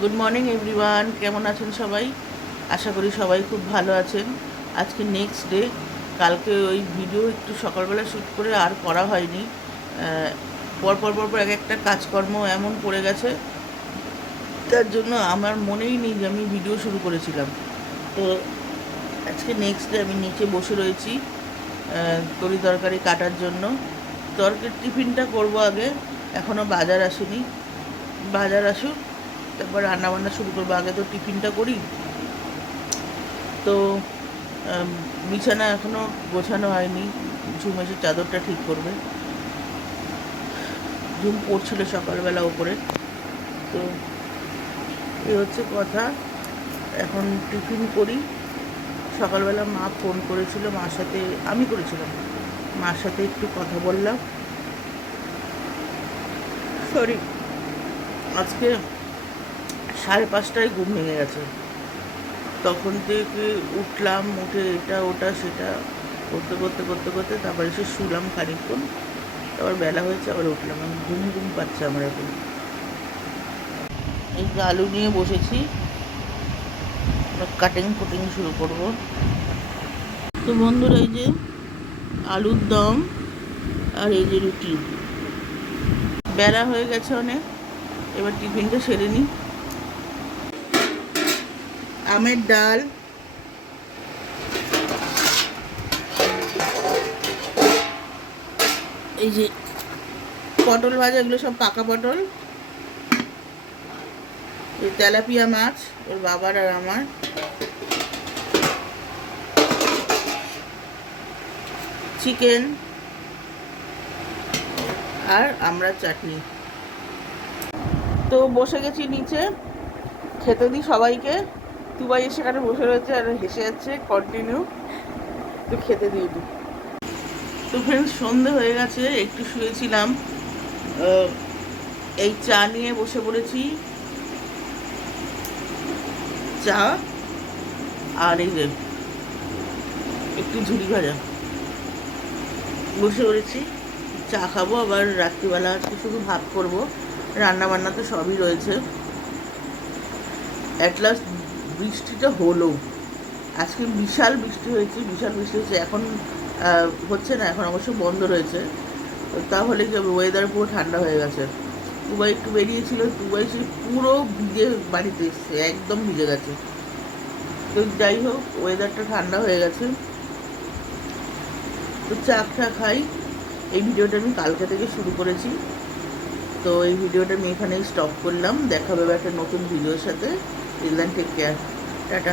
Good morning everyone, কেমন আছেন সবাই? আশা করি সবাই খুব ভালো আছেন। আজকে নেক্সট ডে। কালকে ওই ভিডিও একটু সকালবেলা শ্যুট করে আর করা হয়নি। পরপর এক একটা কাজকর্ম এমন পড়ে গেছে, তার জন্য আমার মনেই নেই যে আমি ভিডিও শুরু করেছিলাম। তো আজকে নেক্সট ডে আমি নিচে বসে রয়েছি তরি তরকারি কাটার জন্য। তরকারির টিফিনটা করব আগে, এখনও বাজার আসেনি। বাজার আসুক, তারপর রান্নাবান্না শুরু করবো। আগে তো টিফিনটা করি। তো বিছানা এখনও গোছানো হয়নি। ঝুম এসে চাদরটা ঠিক করবে। ঝুম পড়ছিল সকালবেলা ওপরে। তো এই হচ্ছে কথা। এখন টিফিন করি। সকালবেলা মা ফোন করেছিল, মার সাথে আমি করেছিলাম, মার সাথে একটু কথা বললাম। সরি, আজকে 5:30টায় ঘুম ভেঙে গেছে। তখন থেকে উঠলাম, উঠে এটা ওটা সেটা করতে করতে করতে করতে তারপরে এসে শুলাম খানিকক্ষণ। তারপর বেলা হয়েছে, আবার উঠলাম। আমি ঘুম ঘুম পাচ্ছে আমার এখন। এই যে আলু নিয়ে বসেছি, কাটিং কুটিং শুরু করব। তো বন্ধুরা, এই যে আলুর দম আর এই যে রুটি। বেলা হয়ে গেছে অনেক, এবার টিফিনটা সেরে নিই। আমের ডাল, এই যে পটল ভাজা, এগুলো সব পাকা পটল। এই তেলাপিয়া মাছ ওর বাবার আর আমার, চিকেন, আর আমরা চাটনি। তো বসে গেছি নিচে, খেতে দিই সবাইকে। তুবাই সেখানে বসে রয়েছে আর হেসে যাচ্ছে কন্টিনিউ। তো খেতে দিয়ে দিই। তো ফ্রেন্ডস, সন্ধে হয়ে গেছে, একটু শুয়েছিলাম। এই চা নিয়ে বসে পড়েছি। চা আর এই যে একটু ঝুড়ি ভাজা, বসে পড়েছি। চা খাবো, আবার রাত্রিবেলা আজকে শুধু ভাত করবো। রান্না বান্না তো সবই রয়েছে। অ্যাট লাস্ট বৃষ্টিটা হলো। আজকে বিশাল বৃষ্টি হয়েছে, বিশাল বৃষ্টি হয়েছে। এখন হচ্ছে না, এখন অবশ্য বন্ধ রয়েছে। তাহলে কি হবে, ওয়েদার পুরো ঠান্ডা হয়ে গেছে। দুবাই একটু বেরিয়েছিল, দুবাই সে পুরো ভিজে বাড়িতে এসছে, একদম ভিজে গেছে। তো যাই হোক, ওয়েদারটা ঠান্ডা হয়ে গেছে। তো চা খাই। এই ভিডিওটা আমি কালকে থেকে শুরু করেছি। তো এই ভিডিওটা আমি এখানেই স্টপ করলাম। দেখা হবে একটা নতুন ভিডিওর সাথে। Take care, tata.